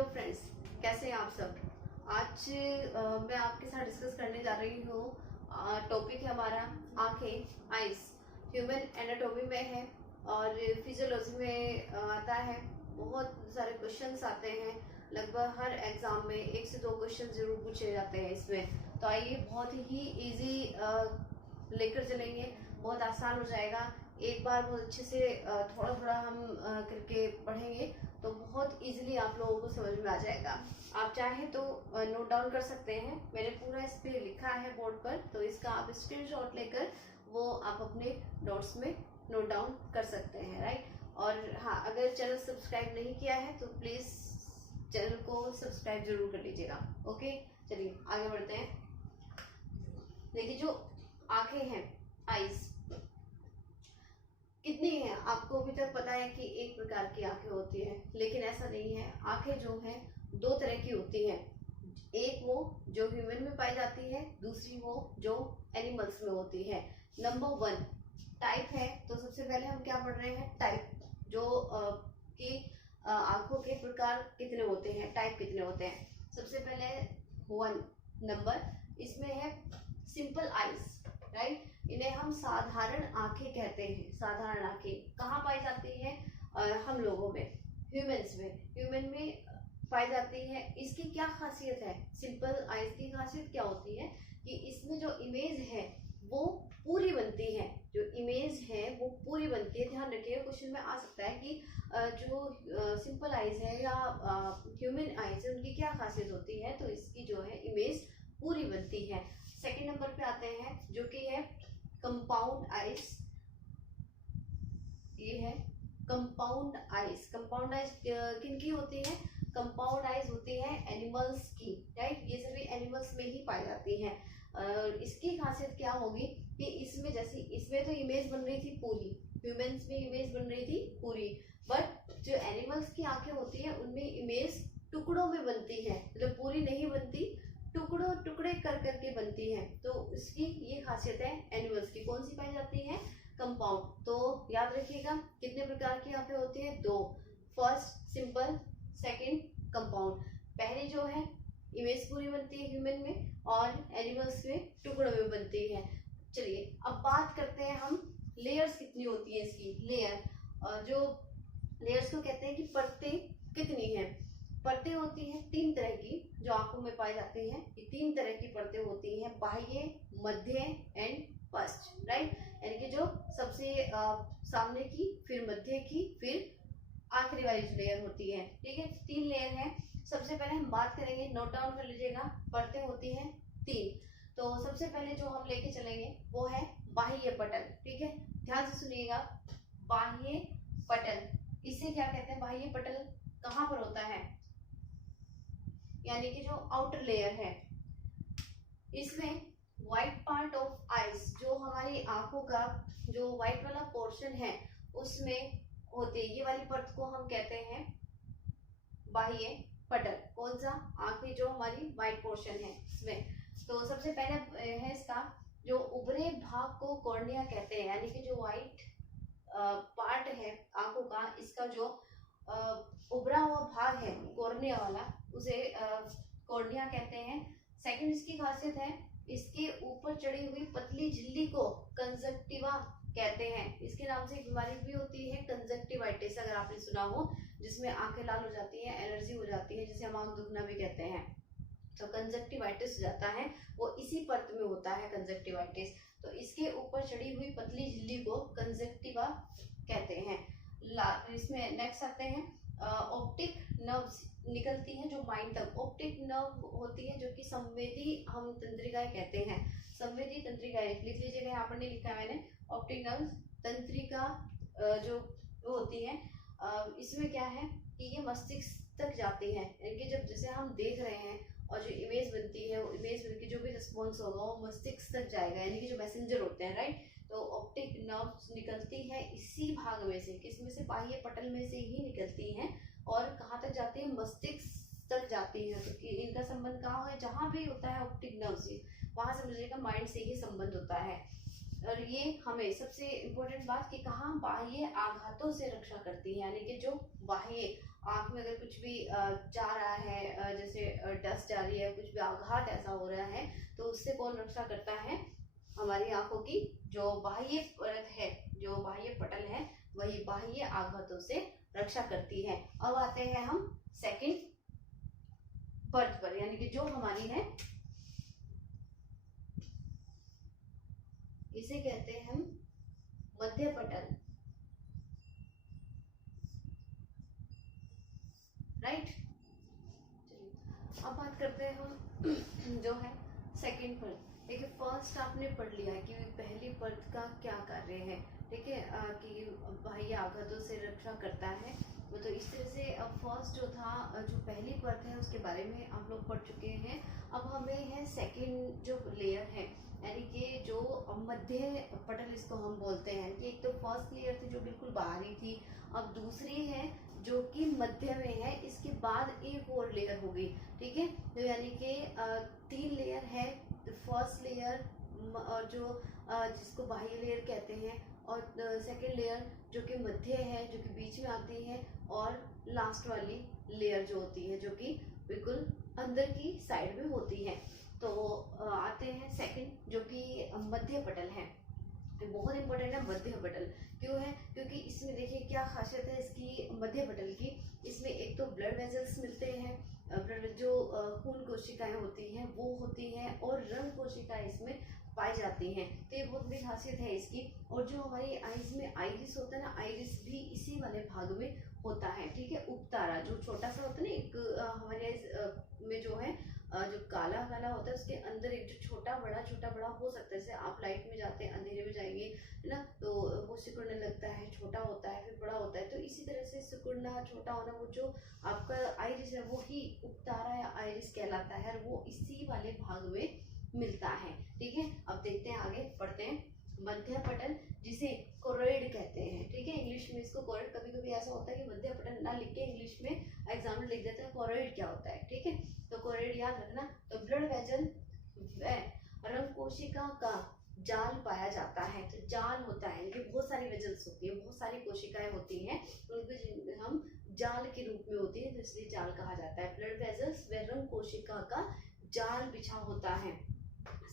Hello friends, कैसे हैं आप सब। आज मैं आपके साथ डिस्कस करने जा रही हूँ। टॉपिक है हमारा आंखें, आइज। ह्यूमन एनाटॉमी में है और फिजियोलॉजी में आता है। बहुत सारे क्वेश्चंस आते हैं, लगभग हर एग्जाम में 1 से 2 क्वेश्चन जरूर पूछे जाते हैं इसमें। तो आइए बहुत ही इजी लेकर चलेंगे, बहुत आसान हो जाएगा। एक बार बहुत अच्छे से थोड़ा थोड़ा हम करके पढ़ेंगे तो बहुत इजीली आप लोगों को समझ में आ जाएगा। आप चाहें तो नोट डाउन कर सकते हैं, मैंने पूरा इस पे लिखा है बोर्ड पर, तो इसका आप स्क्रीनशॉट लेकर वो आप अपने नोट्स में नोट डाउन कर सकते हैं, राइट। और हाँ, अगर चैनल सब्सक्राइब नहीं किया है तो प्लीज चैनल को सब्सक्राइब जरूर कर लीजिएगा। ओके, चलिए आगे बढ़ते हैं। देखिए, जो आंखें हैं, आईज, कितनी है आपको अभी तक पता है कि एक प्रकार की आंखें होती है, लेकिन ऐसा नहीं है। आंखें जो है 2 तरह की होती हैं। एक वो जो ह्यूमन में पाई जाती है, दूसरी वो जो एनिमल्स में होती है। नंबर 1 टाइप है। तो सबसे पहले हम क्या पढ़ रहे हैं, टाइप। जो कि आंखों के प्रकार कितने होते हैं, टाइप कितने होते हैं। सबसे पहले 1 नंबर, इसमें है सिंपल आइज, राइट। इन्हें हम साधारण आंखें कहते हैं। साधारण आंखें कहाँ पाई जाती है, हम लोगों में, ह्यूमंस में। ह्यूमन में पाई जाती है। इसकी क्या खासियत है, सिंपल आइज की खासियत क्या होती है कि इसमें जो इमेज है वो पूरी बनती है। जो इमेज है वो पूरी बनती है। ध्यान रखिएगा, क्वेश्चन में आ सकता है कि जो सिंपल आइज है या ह्यूमन आइज है, उनकी क्या खासियत होती है। तो इसकी जो है इमेज पूरी बनती है। सेकंड नंबर पे आते हैं, जो कि है कंपाउंड आइज। ये है कंपाउंड आइज। कंपाउंड आइज किन की होती है, कंपाउंड आइज होती है एनिमल्स की, राइट। ये सभी एनिमल्स में ही पाई जाती हैं। इसकी खासियत क्या होगी कि इसमें, जैसे इसमें तो इमेज बन रही थी पूरी, ह्यूमंस में इमेज बन रही थी पूरी, बट जो एनिमल्स की आंखें होती है उनमें इमेज टुकड़ों में बनती है, मतलब पूरी नहीं बनती, टुकड़ों टुकड़े कर करके बनती है। तो इसकी ये खासियत है एनिमल्स की। कौन सी पाई जाती है, कंपाउंड। तो याद रखिएगा कितने प्रकार की आंखें होती है, 2। First simple, second compound. पहली जो है इमेज पूरी बनती है ह्यूमन में, और एनिमल्स में टुकड़ों में बनती है। चलिए अब बात करते हैं हम, लेयर्स कितनी होती है इसकी। लेयर, जो लेयर्स को कहते हैं कि परतें कितनी है। परतें होती हैं 3 तरह की जो आंखों में पाई जाती हैं। ये 3 तरह की परतें होती हैं, बाह्य, मध्य एंड पश्च, राइट। यानी कि जो सबसे सामने की, फिर मध्य की, फिर आखिरी वाली जो लेयर होती है, ठीक है। 3 लेयर है। सबसे पहले हम बात करेंगे, नोट डाउन कर लीजिएगा, परतें होती हैं 3। तो सबसे पहले जो हम लेके चलेंगे वो है बाह्य पटल, ठीक है। ध्यान से सुनिएगा, बाह्य पटल, इसे क्या कहते हैं, बाह्य पटल कहाँ पर होता है, यानी कि जो आउटर लेयर है, इसमें व्हाइट पार्ट ऑफ आईज, जो हमारी आंखों का जो व्हाइट वाला पोर्शन है उसमें होती है। ये वाली परत को हम कहते हैं बाह्य पटल। कौन सा, आंखें जो हमारी व्हाइट पोर्शन है इसमें। तो सबसे पहले है इसका जो उभरे भाग को कॉर्निया कहते हैं, यानी कि जो व्हाइट पार्ट है आंखों का, इसका जो उभरा हुआ भाग है कॉर्निया वाला, उसे कॉर्निया कहते हैं। सेकंड इसकी खासियत है, इसके ऊपर चढ़ी हुई पतली झिल्ली को कंजक्टिवा कहते हैं। इसके नाम से एक बीमारी भी होती है, कंजक्टिवाइटिस, अगर आपने सुना हो, जिसमें आंखें लाल हो जाती हैं, एलर्जी हो जाती है, जिसे हम आंख दुखना भी कहते हैं। तो कंजक्टिवाइटिस हो जाता है, वो इसी परत में होता है कंजक्टिवाइटिस। तो इसके ऊपर चढ़ी हुई पतली झिल्ली को कंजक्टिवा कहते हैं। इसमें नेक्स्ट आते हैं, ऑप्टिक नर्व्स निकलती हैं जो माइंड तक। ऑप्टिक नर्व होती है जो कि संवेदी हम तंत्रिकाएं कहते हैं। संवेदी तंत्रिकाएं लिख लीजिएगा, यहाँ पर नहीं लिखा है मैंने। ऑप्टिक नर्व तंत्रिका जो वो होती है, इसमें क्या है कि ये मस्तिष्क तक जाती है। यानी कि जब जैसे हम देख रहे हैं और जो इमेज बनती है, वो इमेज बनकर जो भी रिस्पॉन्स होगा वो मस्तिष्क तक जाएगा, यानी कि जो मैसेंजर होते हैं, राइट। तो ऑप्टिक नर्व निकलती है इसी भाग में से, किसमें से, बाह्य पटल में से ही निकलती हैं। और कहाँ तक जाती है, मस्तिष्क तक जाती है। तो इनका संबंध कहाँ है, जहाँ भी होता है ऑप्टिक नर्व से, वहां समझिएगा माइंड से ही संबंध होता है। और ये हमें सबसे इम्पोर्टेंट बात कि कहाँ बाह्य आघातों से रक्षा करती है, यानी कि जो बाह्य आंख में अगर कुछ भी जा रहा है, जैसे डस्ट जा रही है, कुछ भी आघात ऐसा हो रहा है, तो उससे कौन रक्षा करता है? हमारी आंखों की जो बाह्य परत है, जो बाह्य पटल है, वही बाह्य आघातों से रक्षा करती है। अब आते हैं हम सेकंड परत पर, यानी कि जो हमारी है, इसे कहते हैं हम मध्य पटल, राइट। अब बात करते हैं हम जो है सेकंड परत। देखिए फर्स्ट आपने पढ़ लिया है कि पहली परत का क्या कार्य है, ठीक है, कि बाह्य आघातों से रक्षा करता है। तो इस तरह से अब फर्स्ट जो था, जो पहली परत है उसके बारे में हम लोग पढ़ चुके हैं। अब हमें है सेकंड जो लेयर है, यानी कि जो मध्य पटल इसको हम बोलते हैं, कि एक तो फर्स्ट लेयर थी जो बिल्कुल बाहरी थी, अब दूसरी है जो कि मध्य में है, इसके बाद एक और लेयर होगी, ठीक है। तो यानी कि 3 लेयर है, फर्स्ट लेयर जो जिसको बाह्य लेयर कहते हैं, और सेकंड लेयर जो कि मध्य है, जो कि बीच में आती है, और लास्ट वाली लेयर जो होती है जो कि बिल्कुल अंदर की साइड में होती है। तो आते हैं सेकंड जो कि मध्य पटल है। बहुत इंपॉर्टेंट है मध्य पटल, क्यों है? क्योंकि इसमें देखिए क्या खासियत है इसकी मध्य पटल की, इसमें एक तो ब्लड वेजल्स मिलते हैं, ब्लड जो खून कोशिकाएं होती हैं वो होती हैं, और रक्त कोशिकाएं इसमें पाई जाती हैं। तो ये बहुत बड़ी खासियत है इसकी। और जो हमारी आईज में आइरिस होता है ना, आइरिस भी इसी वाले भाग में होता है, ठीक है। उपतारा जो छोटा सा होता है ना, एक हमारे आइज में जो है जो काला काला होता है, उसके अंदर एक जो छोटा बड़ा हो सकता है। जैसे आप लाइट में जाते हैं, अंधेरे में जाएंगे, है ना, तो वो सिकुड़ने लगता है, छोटा होता है, फिर बड़ा होता है। तो इसी तरह से सिकुड़ना, छोटा होना, वो जो आपका आइरिस है वो ही उपतारा या आइरिस कहलाता है, और वो इसी वाले भाग में मिलता है, ठीक है। अब देखते हैं, आगे पढ़ते हैं। मध्य पटल जिसे कोरोइड कहते हैं, ठीक है, इंग्लिश में इसको कोरोइड। कभी कभी ऐसा होता है कि मध्य पटल ना लिख के इंग्लिश में एग्जाम में लिख देते हैं कोरोइड क्या होता है, ठीक है। तो कोरोइड याद रखना। तो ब्लड वेजल रक्त कोशिका का जाल पाया जाता है। तो जाल होता है, इनके बहुत सारी वेजल्स होती है, बहुत सारी कोशिकाएं होती हैं, उनको हम जाल के रूप में होती है, तो इसलिए जाल कहा जाता है। ब्लड वेजल्स व रक्त कोशिका का जाल बिछा होता है।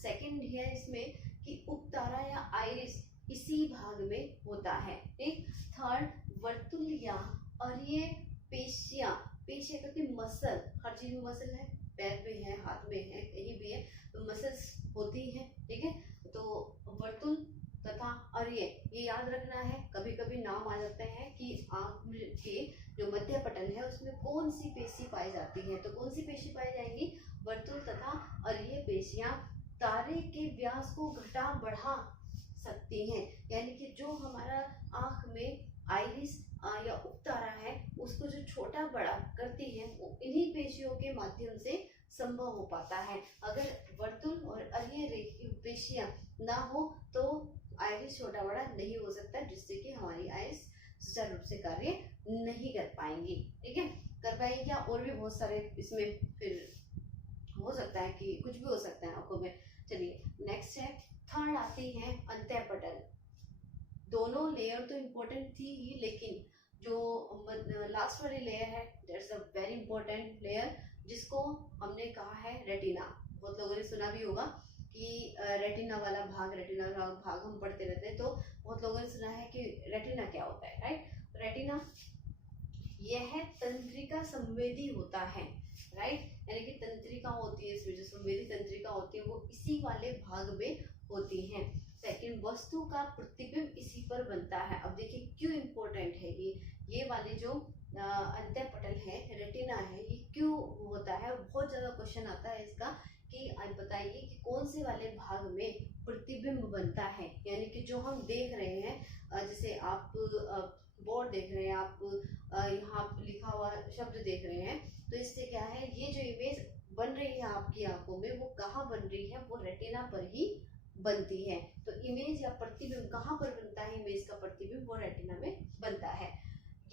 सेकंड है इसमें कि उपतारा या आइरिस इसी भाग में होता है, ठीक। थर्ड वर्तुल या अरीय पेशियां, पेशियां क्योंकि मसल, हर चीज में मसल है, पैर में है, हाथ में है, कहीं भी है, तो मसल्स होती हैं, ठीक है। तो वर्तुल तथा अरीय ये याद रखना है। कभी कभी नाम आ जाते हैं कि आंख के जो मध्य पटल है उसमें कौन सी पेशी पाई जाती है, तो कौन सी पेशी पाई जाएंगी? वर्तुल तथा अरीय पेशियां तारे के व्यास को घटा बढ़ा सकती हैं, यानी कि जो हमारा आंख में आइरिस या उपतारा है उसको जो छोटा बड़ा करती है वो इन्हीं पेशियों के माध्यम से संभव हो पाता है। अगर वर्तुल और अरीय पेशियां ना हो तो आइरिस छोटा बड़ा नहीं हो सकता, जिससे कि हमारी आइरिस सुचारू रूप से कार्य नहीं कर पाएंगी, ठीक है। कर पाएंगे क्या? और भी बहुत सारे इसमें फिर हो सकता है कि कुछ भी हो सकता है आंखों में। चलिए नेक्स्ट है, थर्ड आती है अंतःपटल। दोनों लेयर तो इम्पोर्टेंट थी ही, लेकिन जो लास्ट वाली लेयर है that's a very important layer, जिसको हमने कहा है रेटिना। बहुत लोगों ने सुना भी होगा कि रेटिना वाला भाग, रेटिना वाला भाग हम पढ़ते रहते हैं, तो बहुत लोगों ने सुना है कि रेटिना क्या होता है, राइट। रेटिना यह तंत्रिका संवेदी होता है, राइट, यानी कि तंत्रिका होती है, इसमें जो संवेदी तंत्रिका होती है वो इसी वाले भाग में होती है। सेकंड, वस्तु का प्रतिबिंब इसी पर बनता है। अब देखिए क्यों इम्पोर्टेंट है ये वाले जो अंतःपटल है, रेटिना है, ये क्यों होता है? बहुत ज्यादा क्वेश्चन आता है इसका कि आप बताइए कि कौन से वाले भाग में प्रतिबिंब बनता है, यानी कि जो हम देख रहे हैं, जैसे आप बोर्ड देख रहे हैं, आप यहाँ लिखा हुआ शब्द देख रहे हैं, तो इससे क्या है, ये जो इमेज बन रही है आपकी आंखों में वो कहाँ बन रही है? वो रेटिना पर ही बनती है। तो इमेज या प्रतिबिंब कहाँ पर बनता है? इमेज का प्रतिबिंब वो रेटिना में बनता है।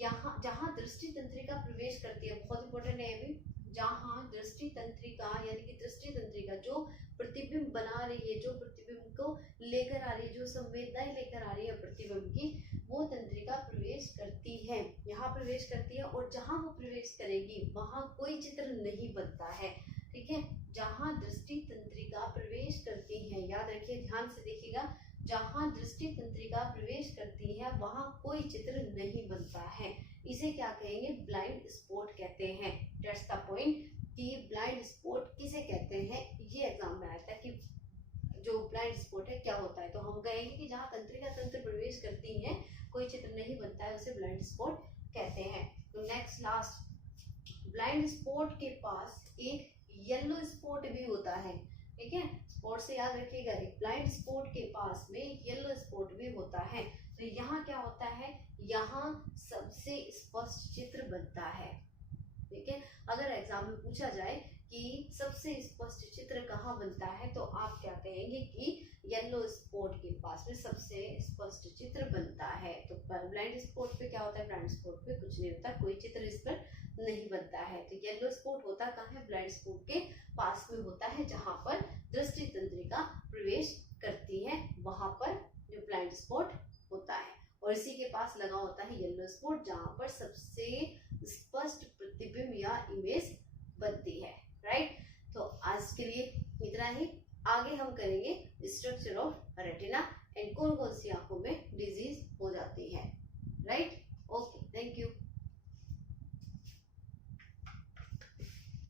यहाँ जहाँ दृष्टि तंत्रिका प्रवेश करती है, बहुत इंपॉर्टेंट है ये भी, जहाँ दृष्टि तंत्रिका यानी कि दृष्टि तंत्रिका जो प्रतिबिंब बना रही है, जो प्रतिबिंब को लेकर आ रही है, जो संवेदनाएं लेकर आ रही है प्रतिबिंब की, वो तंत्रिका प्रवेश करती है, यहाँ प्रवेश करती है। और जहाँ वो प्रवेश करेगी वहां कोई चित्र नहीं बनता है, ठीक है। जहाँ दृष्टि तंत्रिका प्रवेश करती है, याद रखिए, ध्यान से देखिएगा, जहाँ दृष्टि तंत्रिका प्रवेश करती है वहां कोई चित्र नहीं बनता है। इसे क्या कहेंगे? ब्लाइंड स्पॉट कहते हैं। दैट्स द पॉइंट कि ब्लाइंड स्पॉट किसे कहते हैं, ये एग्जाम में आता है कि जो ब्लाइंड स्पॉट है क्या होता है। तो हम कहेंगे कि जहाँ तंत्रिका तंत्र प्रवेश करती है कोई चित्र नहीं बनता है, उसे ब्लाइंड स्पॉट कहते हैं। तो नेक्स्ट लास्ट, ब्लाइंड स्पॉट के पास एक येलो स्पॉट भी होता है, ठीक है। स्पॉट से याद रखिएगा, एक ब्लाइंड स्पॉट के पास में येलो स्पॉट भी होता है। तो यहाँ क्या होता है, यहाँ सबसे स्पष्ट चित्र बनता है, ठीक है। अगर एग्जाम में पूछा जाए कि सबसे स्पष्ट चित्र कहाँ बनता है, तो आप क्या कहेंगे कि येलो स्पॉट के पास में सबसे स्पष्ट चित्र बनता है। तो ब्लाइंड स्पॉट पे क्या होता है, ब्लाइंड स्पॉट पे कुछ नहीं होता, कोई चित्र इस पर नहीं बनता है। तो येलो स्पॉट होता कहाँ है, ब्लाइंड स्पॉट के पास में होता है, जहां पर दृष्टि तंत्रिका प्रवेश करती है, वहां पर जो ब्लाइंड स्पॉट होता है। और इसी के पास लगा होता है येलो स्पॉट, जहां पर सबसे स्पष्ट प्रतिबिंब या इमेज बनती है, राइट। तो आज के लिए इतना ही। आगे हम करेंगे स्ट्रक्चर ऑफ रेटिना एंड कौन कौन सी आंखों